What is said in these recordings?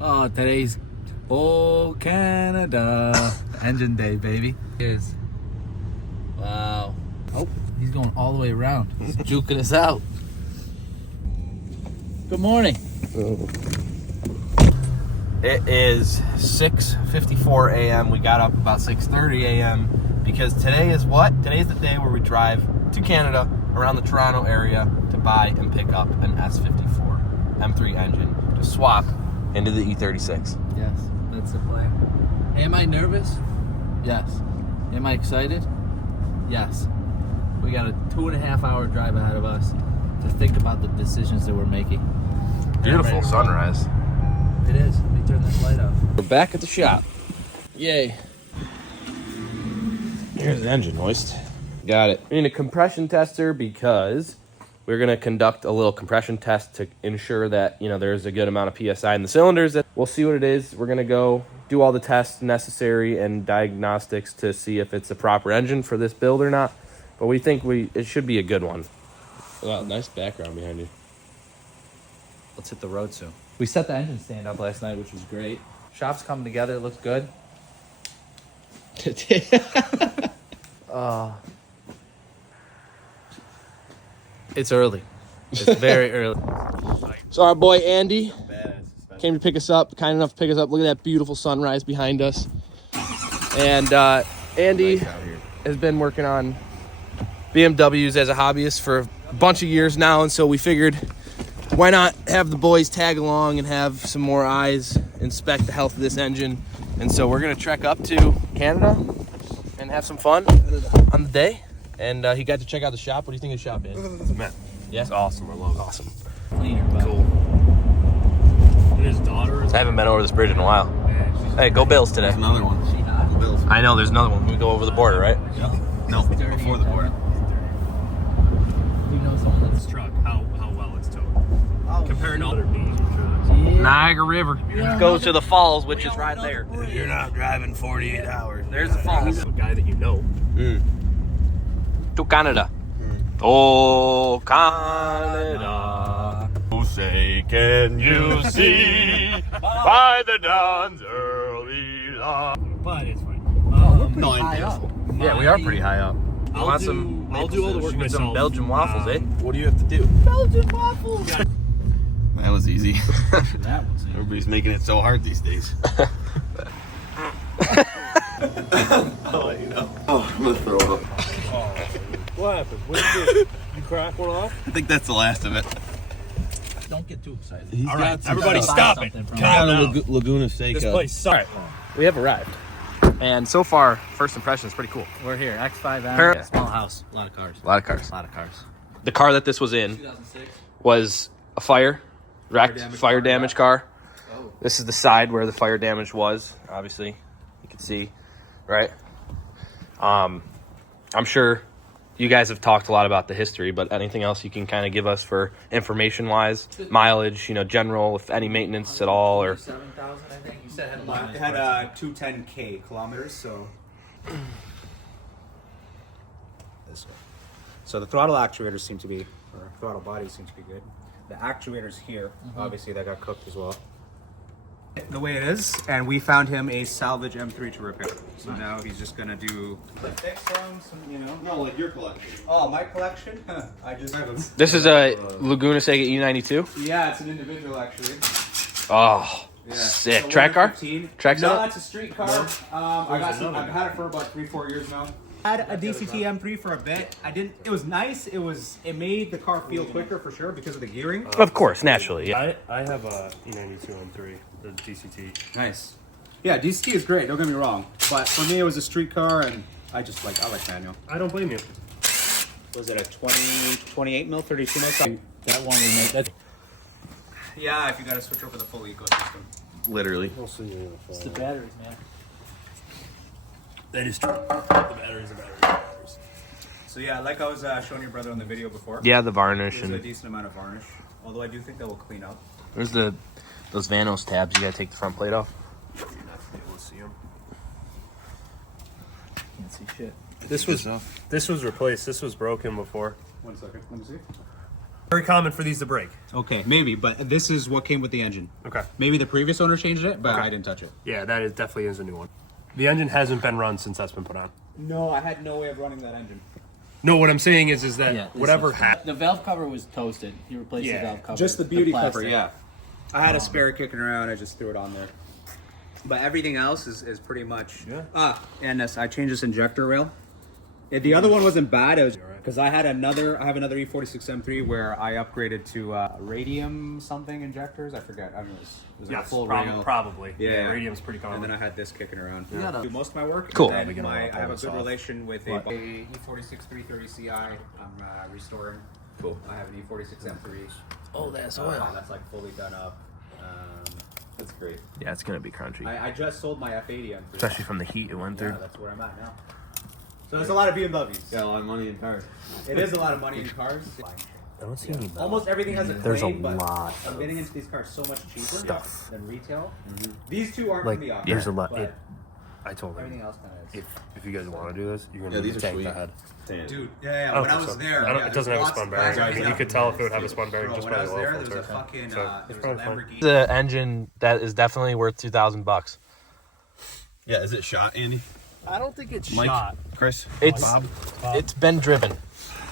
Oh, today's Canada engine day, baby. Cheers. Wow. Oh, he's going all the way around. He's juking us out. Good morning. It is 6:54 a.m. We got up about 6:30 a.m. because today is what? Today is the day where we drive to Canada around the Toronto area to buy and pick up an S54 M3 engine to swap into the E36. Yes, that's the plan. Am I nervous? Yes. Am I excited? Yes. We got a 2.5 hour drive ahead of us to think about the decisions that we're making. Beautiful sunrise. It is. Let me turn this light off. We're back at the shop. Yay. Here's the engine hoist. Got it. We need a compression tester because we're going to conduct a little compression test to ensure that, you know, there's a good amount of PSI in the cylinders. We'll see what it is. We're going to go do all the tests necessary and diagnostics to see if it's a proper engine for this build or not. But we think it should be a good one. Wow, nice background behind you. Let's hit the road soon. We set the engine stand up last night, which was great. Shop's coming together. It looks good. It's early. It's very early. So our boy Andy came to pick us up, kind enough to pick us up. Look at that beautiful sunrise behind us. And Andy has been working on BMWs as a hobbyist for a bunch of years now, and so we figured, why not have the boys tag along and have some more eyes inspect the health of this engine. And so we're gonna trek up to Canada and have some fun on the day. And he got to check out the shop. What do you think of the shop, Andy? It's a mess. Yeah? It's awesome. I love it. Awesome. Cool. And his daughter is... I haven't been over this bridge in a while. Hey, go Bills today. There's another one. Go Bills. I know, there's another one. We go over the border, right? Yep. No, before the border. You know someone that's This truck, how well it's towed. Compared to other beans. Niagara River. Goes to the falls, which is right there. You're not driving 48 hours. There's the falls. A guy that you know. To Canada. Oh, Canada. Who say, can you see by the dawn's early light? But it's fine. No, I'm beautiful. Yeah, we are pretty high up. I'll do all the work Some myself. Belgian waffles, eh? What do you have to do? Belgian waffles. That was easy. That was it. Everybody's making it so hard these days. I'll let you know. Oh, I'm gonna throw up. What happened? What did you do? You crack one off? I think that's the last of it. Don't get too excited. All right, everybody stop it. Calm down. Laguna Steak. This place sucks. We have arrived. And so far, first impression is pretty cool. We're here. X5M. Appar- Small house. A lot of cars. A lot of cars. A lot of cars. The car that this was in 2006. was a wrecked fire damage car. Oh. This is the side where the fire damage was, obviously. You can see, right? I'm sure you guys have talked a lot about the history, but anything else you can kind of give us for information-wise, mileage, you know, general, if any maintenance at all, or 7,000, I think. You said It had 210K kilometers, so this way. So the throttle actuators seem to be, or throttle bodies seem to be good. The actuators here, obviously, that got cooked as well. The way it is, and we found him a salvage M3 to repair. So now he's just gonna do fix some, you know. No, like your collection. Oh, my collection? I just have a. this is a Laguna Seca E92. Yeah, it's an individual actually. Oh, Yeah. sick. So Track car? 115. Track No, setup? it's a street car. I've had it for about 3-4 years now. I had a DCT M3 for a bit. It was nice. It made the car feel quicker for sure because of the gearing. Of course, naturally, yeah. I have a E92 M3, the DCT. Nice. Yeah, DCT is great. Don't get me wrong, but for me it was a street car, and I like manual. I don't blame you. Was it a 28 mil, 32 mil? that one we made. That, Yeah, if you got to switch over the full ecosystem. Literally. We'll see you. it's the batteries, man. That is true. The batteries are batteries. So yeah, like I was showing your brother on the video before. Yeah, the varnish There's a and decent amount of varnish, although I do think that will clean up. there's those Vanos tabs. You gotta take the front plate off. You're not gonna be able to see them. Can't see shit. This was replaced. This was broken before. 1 second, let me see. Very common for these to break. Okay, maybe, but this is what came with the engine. Okay. Maybe the previous owner changed it, but I didn't touch it. Yeah, that is definitely is a new one. The engine hasn't been run since that's been put on. No, I had no way of running that engine. No, what I'm saying is that whatever happened. The valve cover was toasted. You replaced the valve cover. Just the beauty cover, plastic. yeah. I had a spare kicking around. I just threw it on there. But everything else is pretty much. Yeah. And I changed this injector rail. The other one wasn't bad. It was because I have another E36 M3 where I upgraded to radium something injectors. I forget. I don't know. It was like a full rail. Probably. Yeah, radium's pretty common. And then I had this kicking around. Yeah. Do most of my work. Cool. And then I have a good relation with a E46 330 Ci. I'm restoring. Cool. I have an E46 M3. Oh, that's oil. That's like fully done up. That's great. Yeah, it's gonna be crunchy, I just sold my F80 M3. especially from the heat it went through. Yeah, that's where I'm at now. So there's a lot of BMWs. Got a lot of money in cars. It is a lot of money in cars. I don't see any. Almost everything has a claim, There's a but lot I'm getting into these cars so much cheaper stuff. than retail. These two aren't Like, going to be there's a lot. but I told everything him, else kind of is. if you guys want to do this, you're going Yeah, to these need are to tank sweet. the head. Dude, I yeah, don't when I think was so. there, It doesn't have a spun bearing. I mean, you could tell if it would have a spun bearing Bro, just when by I the was oil there, there was a filter. fucking, So, there it's was a probably fun. Lamborghini. The engine that is definitely worth $2,000. Yeah, is it shot, Andy? I don't think it's Mike? shot. Chris? It's Bob? it's been driven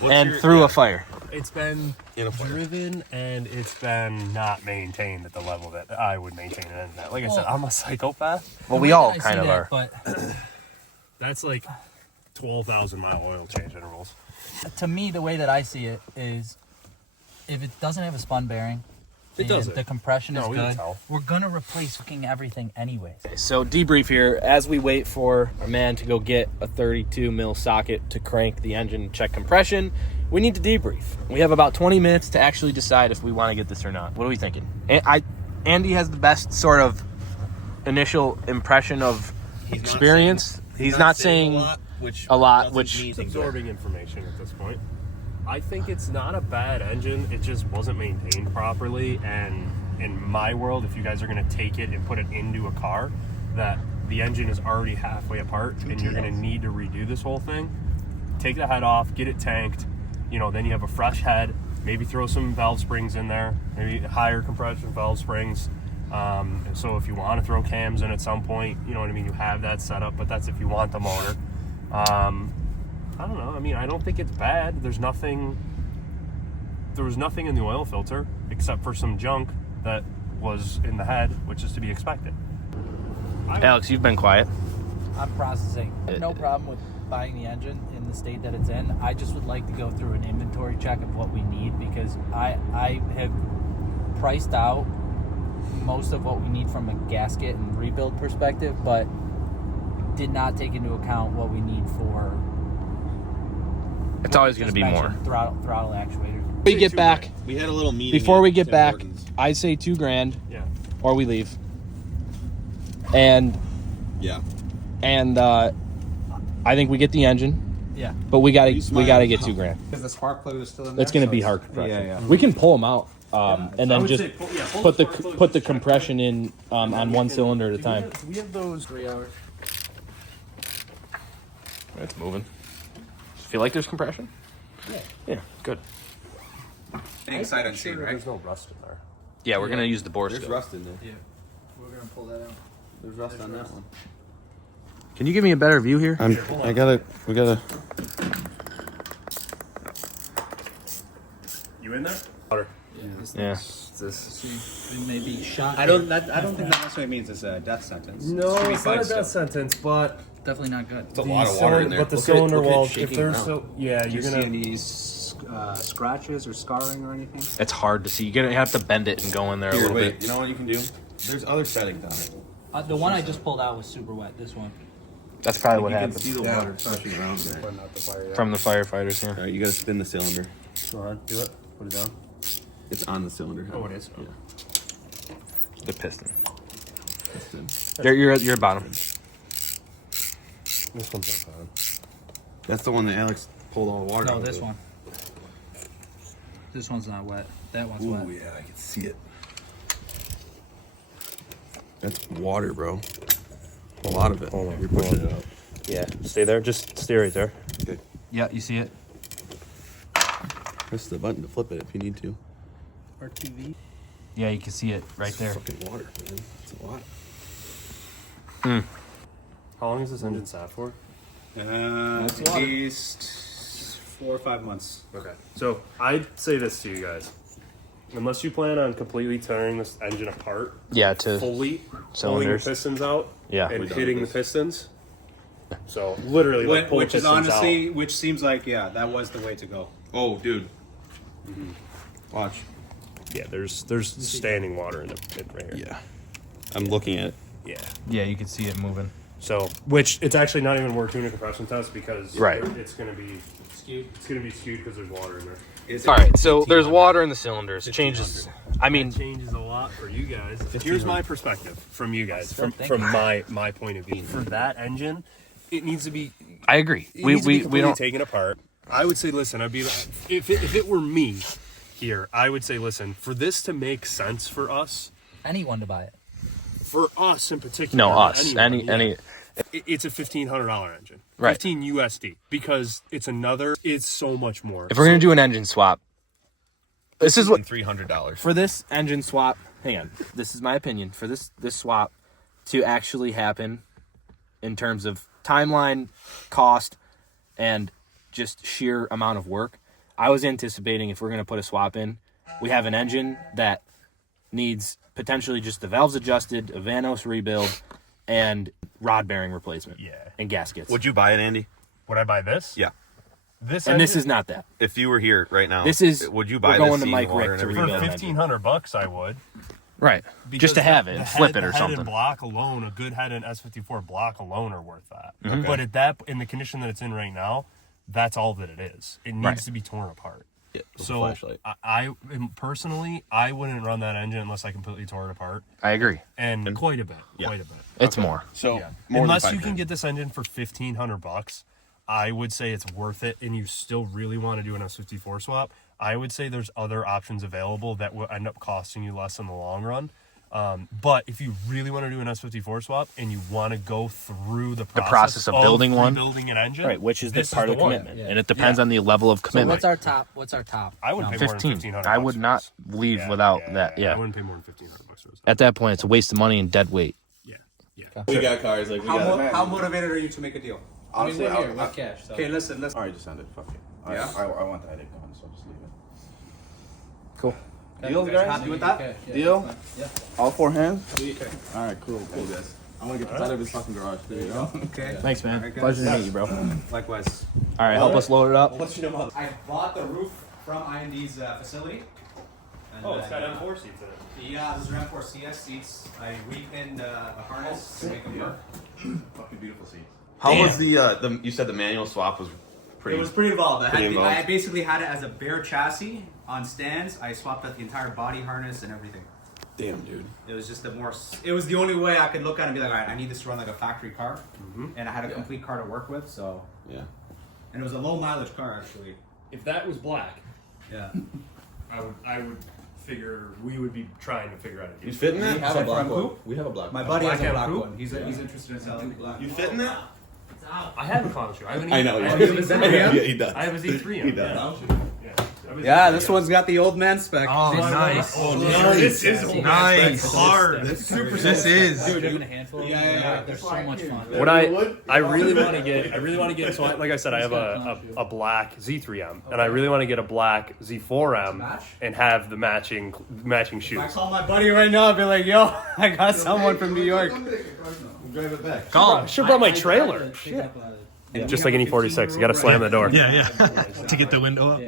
and your- through a fire. It's been In a fire. driven and it's been not maintained at the level that I would maintain it at. Like I said, I'm a psychopath. Well, we all kind of are. But That's like 12,000 mile oil change intervals. to me, the way that I see it is, if it doesn't have a spun bearing, It doesn't. the compression is No, we can good. tell. We're gonna replace fucking everything anyways. So debrief here as we wait for our man to go get a 32 mil socket to crank the engine, check compression. We need to debrief. We have about 20 minutes to actually decide if we want to get this or not. What are we thinking? Andy has the best sort of initial impression of experience. He's not saying a lot, which It's absorbing information at this point. I think it's not a bad engine. It just wasn't maintained properly. And in my world, if you guys are going to take it and put it into a car, that the engine is already halfway apart and you're going to need to redo this whole thing, take the head off, get it tanked. You know, then you have a fresh head. Maybe throw some valve springs in there. Maybe higher compression valve springs. So if you want to throw cams in at some point, you know what I mean, you have that set up, but that's if you want the motor. I don't know. I mean, I don't think it's bad. There was nothing in the oil filter except for some junk that was in the head, which is to be expected. Alex, you've been quiet. I'm processing. I have no problem with buying the engine in the state that it's in. I just would like to go through an inventory check of what we need, because I have priced out most of what we need from a gasket and rebuild perspective, but did not take into account what we need for. It's always going to be more. Throttle actuators. We get back. We had a little meeting. Before we at get Tim back, Hortons. I'd say $2,000 Yeah. or we leave. And Yeah. I think we get the engine, Yeah. but we gotta smile. get $2,000. Because the spark plug is still in there. That's going to so be it's- hard compression. Yeah. We can pull them out, and I then would just say pull put the spark plug, put the check compression in on one cylinder at a time. Do we have those 3 hours? It's moving. Feel like there's compression? Yeah. Yeah. Good. Being sight unseen, right? There's no rust in there. Yeah, we're gonna use the bore There's scope. rust in there. Yeah. We're gonna pull that out. There's rust on that one. Can you give me a better view here? We gotta. You in there? Water. Yeah. We may be shot. I don't think that necessarily means it's a death sentence. No, Should be it's not a fine death still. sentence, but Definitely not good. It's a lot of water in there. But the Look at- cylinder look at it walls, if shaking they're now. so, yeah, Do you you're see gonna. any scratches or scarring or anything? It's hard to see. You're gonna have to bend it and go in there a Here, little wait. bit. You know what you can do? There's other settings on it. The one I just pulled out was super wet. This one. That's probably what You can happened see the water pushing around there. from the firefighters here. All right, you gotta spin the cylinder. Go on, do it. Put it down. It's on the cylinder. Oh, it is? Yeah. The piston. Piston. You're at bottom. This one's not bad. That's the one that Alex pulled all the water. No, out this of. one. This one's not wet. That one's Ooh, wet. yeah, I can see it. That's water, bro. A lot of it. Hold on, You're pushing it up. Yeah, stay there. Just stay right there. Good. Yeah, you see it. Press the button to flip it if you need to. RTV. Yeah, you can see it right there. Fucking water, man. It's a lot. How long is this engine sat for? At least 4 or 5 months. Okay. So I'd say this to you guys. Unless you plan on completely tearing this engine apart, Yeah, to fully pulling the cylinders. pistons out, Yeah. and hitting the pistons. So literally, like pull Which is pistons honestly, out. which seems like, yeah, that was the way to go. Oh, dude. Watch. Yeah, there's standing water in it right here. Yeah. I'm looking at it. Yeah. Yeah, you can see it moving. So, which it's actually not even worth doing a compression test because Right. it's going to be skewed. It's going to be skewed because there's water in there. All right, so there's water in the cylinders. Changes. I mean, It changes a lot for you guys. Here's my perspective from you guys, from my point of view. For that engine, it needs to be. I agree. It We needs to be we completely don't. taken apart. I would say, listen, I'd be if it were me here, I would say, listen, for this to make sense for us, Anyone to buy it. for us in particular, No, us. anyone, Any. it's a $1,500 engine, Right. 15 USD, because it's so much more. If we're gonna do an engine swap, this is what $300. for this engine swap. Hang on, this is my opinion. For this swap to actually happen, in terms of timeline, cost, and just sheer amount of work, I was anticipating if we're gonna put a swap in, we have an engine that needs potentially just the valves adjusted, a Vanos rebuild, and rod bearing replacement. Yeah. And gaskets. Would you buy it, Andy? Would I buy this? Yeah. This and this engine? is not that. If you were here right now, This is. would you we're buy going this to seeing Mike the water Rick and to everything? rebuild For an engine. $1,500, I would. Right. Because Just to have it, the flip head- it or the head something. and block alone, a good head and S54 block alone are worth that. Mm-hmm. But at that, in the condition that it's in right now, that's all that it is. It needs Right. to be torn apart. Yeah, with a So flashlight. I personally, I wouldn't run that engine unless I completely tore it apart, I agree. and quite a bit, Yeah. quite a bit. It's more. So Yeah. more Unless than you can get this engine for $1,500, I would say it's worth it, and you still really want to do an S54 swap. I would say there's other options available that will end up costing you less in the long run. But if you really want to do an S54 swap and you want to go through the process of building one, building an engine, Right, which is the this part of the the one. commitment, and it depends on the level of So commitment. what's our top? I wouldn't No. pay more than 15. $1,500. I would for not this. leave Yeah, without that. I Yeah. wouldn't pay more than $1,500 for this. At that point, it's a waste of money and dead weight. Yeah. We got cars like we got. How motivated are you to make a deal? Honestly, we're here with cash. So. Okay, listen. All right, just send it. Fuck it. Yeah? I want the edit going, so just leave it. Cool. Deal, guys? Happy with that? Okay, yeah, Deal? that's fine. Yeah. All four hands? Okay. All right, cool, guys. I want to get this out of his fucking garage. There you go. Okay. Thanks, man. Alright, guys. Pleasure to meet you, bro. Likewise. All right, help us load it up. I bought the roof from IND's facility. And, Oh, it's got M4 seats in it. Yeah, those are M4 CS seats. I repinned a harness to make them work. Fucking beautiful seats. How was the? You said the manual swap was pretty. It was pretty involved. Pretty involved. I basically had it as a bare chassis on stands. I swapped out the entire body harness and everything. Damn, dude. It was just it was the only way I could look at it and be like, all right, I need this to run like a factory car. And I had a complete car to work with, so. Yeah. And it was a low mileage car, actually. If that was black, Yeah. I would figure we would be trying to figure out a You deal. fit in that? We have a black one. We have a black My one. buddy has a Black black M one. He's interested in selling black. You fit in that? I have a clown shoe. I have an I know. I Yeah, have you a have a Z3M. Z3M? yeah, he does. I have a Z3M. He does. Yeah. I have a Yeah, Z3M. this one's got the old man spec. Oh, nice. Oh, this is old man spec. Hard. This is. Dude, even a handful of them. Yeah. They're so much fun. What I really want to get. So, like I said, I have a black Z3M, and I really want to get a black Z4M and have the matching shoes. I call my buddy right now and be like, yo, I got someone from New York. Drive it back. Call I him. should have brought my trailer. Just like an E36, you got to slam the door. Yeah. To get the window up.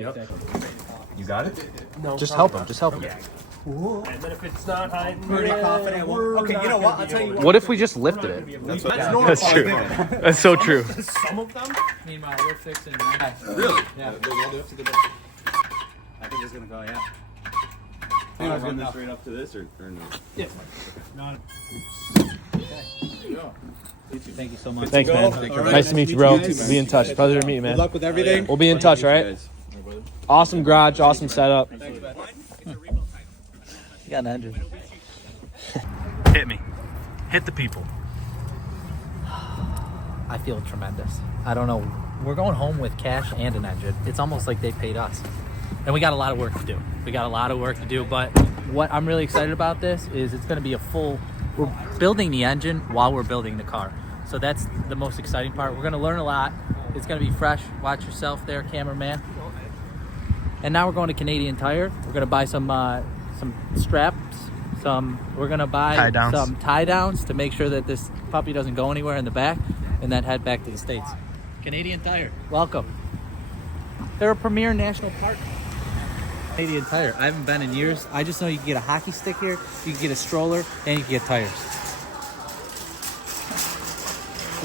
You got it? No, Just help him. Just help him. And then if it's not hiding, Pretty confident. Okay, you know what? I'll tell you what. What if we just lifted it? That's what. That's true. That's so true. Some of them. Meanwhile, we're fixing. Really? Yeah. I think it's gonna go, yeah. I was going to straight up to this or no? Thank you so much. Thanks, man. Nice to meet you, bro. Be in touch. Pleasure to meet you, man. Good luck with everything. We'll be in touch, all right? Awesome garage, awesome setup. You got an engine. Hit me. Hit the people. I feel tremendous. I don't know. We're going home with cash and an engine. It's almost like they paid us. And we got a lot of work to do. But what I'm really excited about this is it's going to be we're building the engine while we're building the car. So that's the most exciting part. We're going to learn a lot. It's going to be fresh. Watch yourself there, cameraman. And now we're going to Canadian Tire. We're going to buy some straps. We're going to buy some tie downs to make sure that this puppy doesn't go anywhere in the back, and then head back to the States. Canadian Tire, welcome. They're a premier national partner. Canadian Tire. I haven't been in years. I just know you can get a hockey stick here, you can get a stroller, and you can get tires.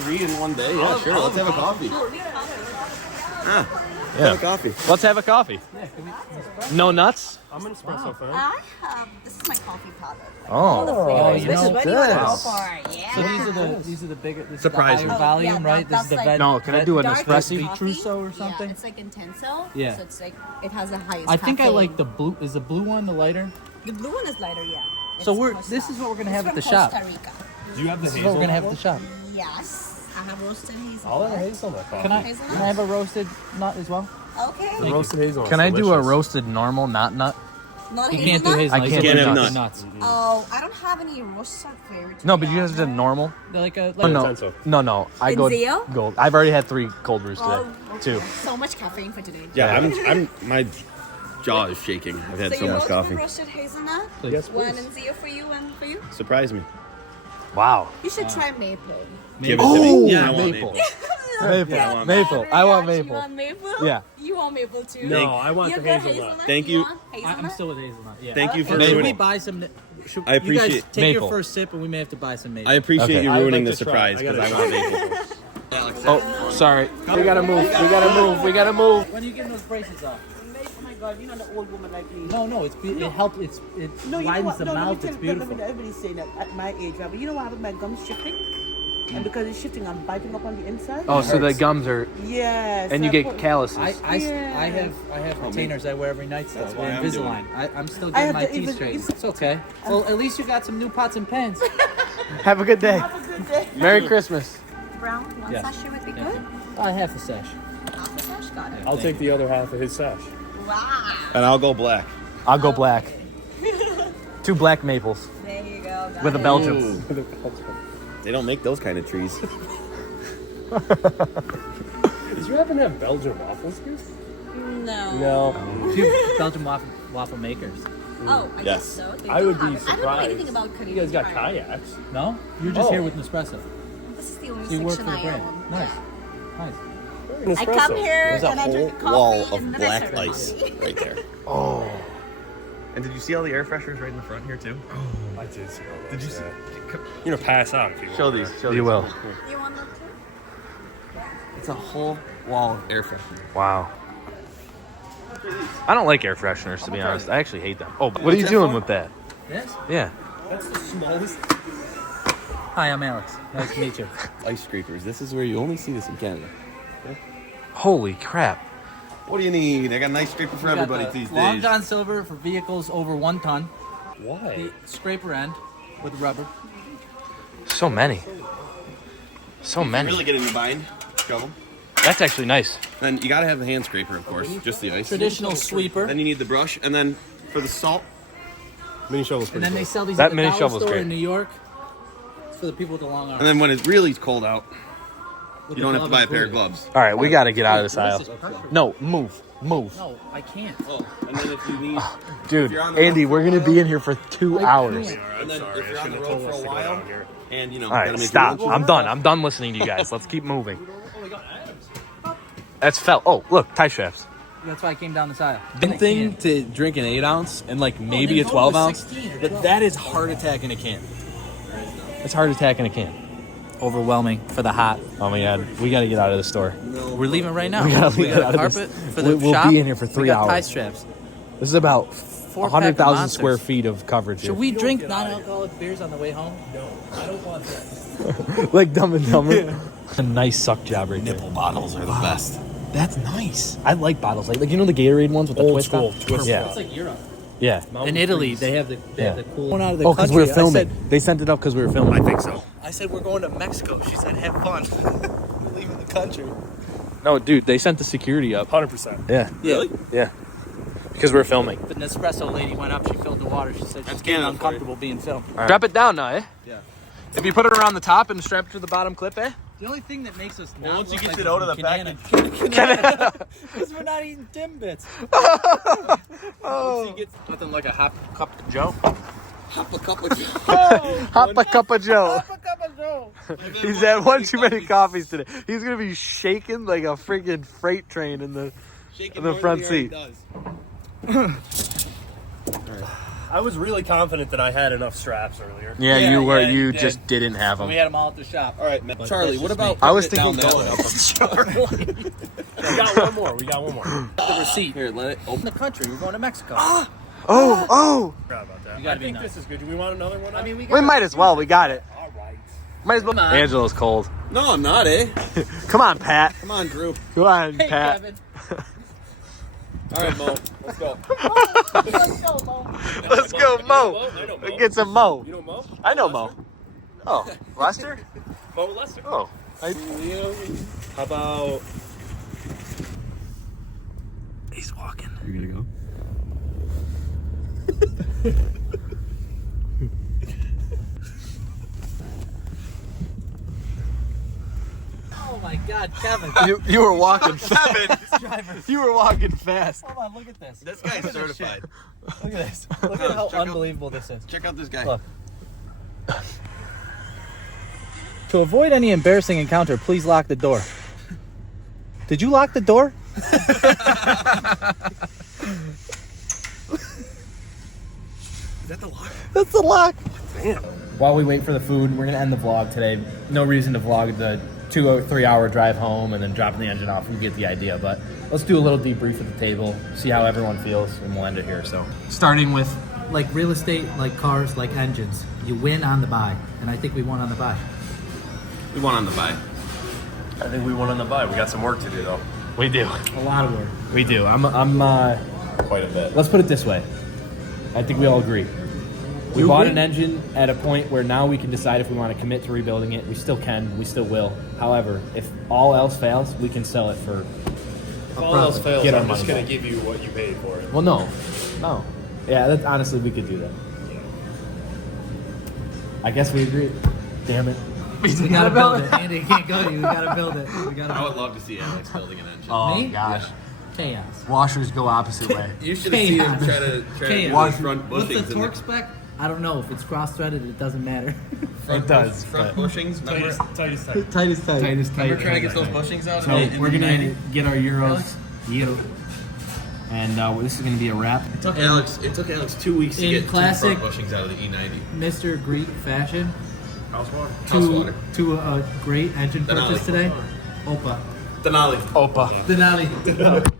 3 in one day? Yeah, sure. Let's have a coffee. Yeah. Coffee. Let's have a coffee. No nuts? I'm an espresso fan. This is my coffee powder. Oh, you This is know, what you want to go for. Yeah. So these are the bigger, this Surprise is me. the higher volume, right? This is the like No, can I do an dark espresso? coffee. Vitruso or something? Yeah, it's like Intenso. Yeah. So it's like, it has the highest I think I caffeine. like the blue. Is the blue one the lighter? The blue one is lighter, yeah. So It's this Costa. is what we're gonna It's have at from the shop. Costa Rica. Do you have the This is what we're gonna have at the hazelnut? shop. Yes. I have roasted hazelnut. I'll have a hazelnut coffee. Can I Hazelnut? have a roasted nut as well? Okay. The roasted hazelnut. Can I do a roasted normal, not nut? Not You hazelnut? can't do hazelnut. I you can't can have do nuts. nuts. Oh, I don't have any roasted flavor. No, but you guys did normal. They're like a Oh, no, Intenso. no. I go Benzeo? gold. I've already had 3 cold brews today. Oh, Two. So much caffeine for today. Yeah, I'm my jaw is shaking. I've had So so you much want coffee. roasted hazelnut? Yes, One please. in Zio for you, one for you. Surprise me. Wow. You should try maple. Give it to me. Yeah, I want maple. maple. Maple. Maple. I want You maple. want maple? Yeah. You want maple too? No, I want You the go hazelnut. Thank You you. want I'm hazelnut? still with hazelnut. Yeah. Thank you for And should we ruining. buy some? Should, I You guys appreciate- take your Maple. first sip, and we may have to buy some maple. I appreciate Okay. you I would ruining like the to try. surprise I because gotta I want maple. Oh, sorry. We gotta move. We gotta move. We gotta move. When are you getting those braces off? Oh my God, you're not an old woman like me. No, it helps. It No, you know widens what? the No, let me mouth. tell It's you, beautiful. everybody's saying that at my age, right? But you know what happened? My gums shifting, and because it's shifting, I'm biting up on the inside. Oh, so the gums are, Yes. and you I get put- calluses. I have retainers I wear every night still. That's why I'm Invisalign. I'm still I getting have my to teeth even- straightened. It's okay. Well, at least you got some new pots and pans. Have a good day. Have a good day. Merry Christmas. Brown, one Yes. sachet would be good. Half a sesh. Half a sash, got it. I'll take the other half of his sash. Wow. And I'll go black. I'll go black. 2 black maples There you go. Got with a it. Belgian. They don't make those kind of trees. Did you happen to have Belgian waffles here? No. No. Belgian waffle makers. Oh, I Yes. guess so. They I do would have be it. I don't know surprised. anything about You Canadian guys got Tire. kayaks. No, you're just Oh. here with Nespresso. This is the only So you work for section the I brand. own. Nice, Yeah. nice. I come here There's a and I whole drink coffee wall and of then I black serve ice coffee. right there. Oh. And did you see all the air fresheners right in the front here too? I did see all that. Did you see? You're gonna pass out if you Show want. these. Show You these. will. You want that too? It's a whole wall of air fresheners. Wow. I don't like air fresheners, to be honest. I actually hate them. Oh, what are you doing with that? Yes. Yeah. That's the smallest. Hi, I'm Alex. Nice to meet you. Ice scrapers. This is where you only see this in Canada. Holy crap. What do you need? I got an ice scraper for We got everybody the these Long days. John Silver for vehicles over 1 ton. Why? The scraper end with rubber. So many. So many. Really get in your bind. Shove them. That's actually nice. Then you gotta have the hand scraper, of course. Just the ice. Traditional sweeper. Then you need the brush, and then for the salt. Mini shovel's And pretty then they cool. sell these That at the mini dollar shovel's store great. in New York. It's for the people with the long arms. And then when it's really cold out, With you the don't have to glove buy a pair of included. gloves. All right, we got to get out of this What aisle. is it? No, move. Move. No, I can't. Oh, and then if you need, Dude, you're on the Andy, road we're for a going to be while- in here for 2 I hours. can't. and then Sorry, if I you're on the should've road told for us a to go while, down here. and you know, All gotta right, make stop. your I'm done. I'm done listening to you guys. Let's keep moving. That's felt. Oh, look, tie straps. That's why I came down this aisle. One thing to drink an 8 ounce and like maybe a then go 12 with ounce, 16 or but 12. that is heart attack in a can. It's heart attack in a can. Overwhelming for the hot. Oh my God, we got to get out of the store. We're leaving right now. We gotta leave got it a out of carpet this. for the We'll shop. be in here for 3 We got tie hours. straps. This is about 4 pack of 100,000 Monsters. square feet of coverage Should here. we drink non-alcoholic beers on the way home? Like Dumb and Dumber? A nice suck job right there. nipple bottles are the best. That's nice. I like bottles. Like you know the Gatorade ones with the Old twist school on? twist. Yeah. It's like Europe. Yeah. In Italy, they have the cool one out of the Oh, because country. we were filming. I said, They sent it up because we were filming. I think so. I said we're going to Mexico. She said, "Have fun." We're leaving the country. No, dude, they sent the security up. 100%. Yeah. Really? Yeah. Because we're filming. The Nespresso lady went up, she filled the water. She said she's getting uncomfortable being filmed. Right. Strap it down now, eh? Yeah. If you put it around the top and strap it to the bottom clip, eh? The only thing that makes us Well, not once you look get like it out of the banana- because we're not eating Timbits. Oh. Nothing like a hot cup of Joe. Hop a cup of Hop a cup of Joe. Hop a cup of Joe. He's had one too many coffees today. He's gonna be shaking like a freaking freight train in the front seat. I was really confident that I had enough straps earlier. Yeah, Yeah, you were. yeah, you you did. just didn't have them. We had them all at the shop. All right, But Charlie, that's what just about? me. I was putting thinking it down that way? We got one more. We got one more. The receipt. Here, let it In open. the country, we're going to Mexico. Oh! Forgot about that. You gotta I be think nice. this is good. Do we want another one? I mean, We might as well. We got it. All right. Might as well. Come on. Angela's cold. No, I'm not, eh? Come on, Pat. Come on, Drew. Come on, Hey, Pat. Kevin. All right, Mo. Let's go. Let's go, Mo. I know Mo. Get some Mo. You know Mo? I know Mo. Oh, Lester? Mo Lester. Oh. How about? He's walking. You're gonna go. Oh my God, Kevin. You were walking. Kevin. You were walking fast. Hold on, look at this. This guy's certified. Look at this. Look at how unbelievable this is. Check out this guy. Look. To avoid any embarrassing encounter, please lock the door. Did you lock the door? Is that the lock? That's the lock. While we wait for the food, we're gonna end the vlog today. No reason to vlog the 2 or 3 hour drive home and then dropping the engine off. We get the idea, but let's do a little debrief at the table, see how everyone feels, and we'll end it here. So, starting with like real estate, like cars, like engines, you win on the buy, and I think we won on the buy. We won on the buy. I think we won on the buy. We got some work to do though. We do. A lot of work. We do. I'm Quite a bit. Let's put it this way. I think we all agree. We bought an engine at a point where now we can decide if we want to commit to rebuilding it. We still can. We still will. However, if all else fails, we can sell it for If all else fails, Get our I'm just money gonna give you what you paid for it. Well, no. Yeah, that's, honestly, we could do that. I guess we agree. Damn it. We gotta build it. Andy, you can't go to you. We gotta build it. We gotta. I would love to see Alex building an engine. Oh Me? gosh. Chaos. Washers go opposite way. You should have seen him try to do Chaos. the front What's the bushings. torque spec? I don't know. If it's cross-threaded, it doesn't matter. It does. Front bushings. Remember? Tight is tight. Remember trying to get those bushings out? So we're gonna get our Euros. Euro. And this is gonna be a wrap. It took Alex 2 weeks to In get classic- two front bushings out of the E90. Mr. Greek fashion. House water. House water. To a great engine Denali. purchase today. Opa. Denali. Opa. Denali.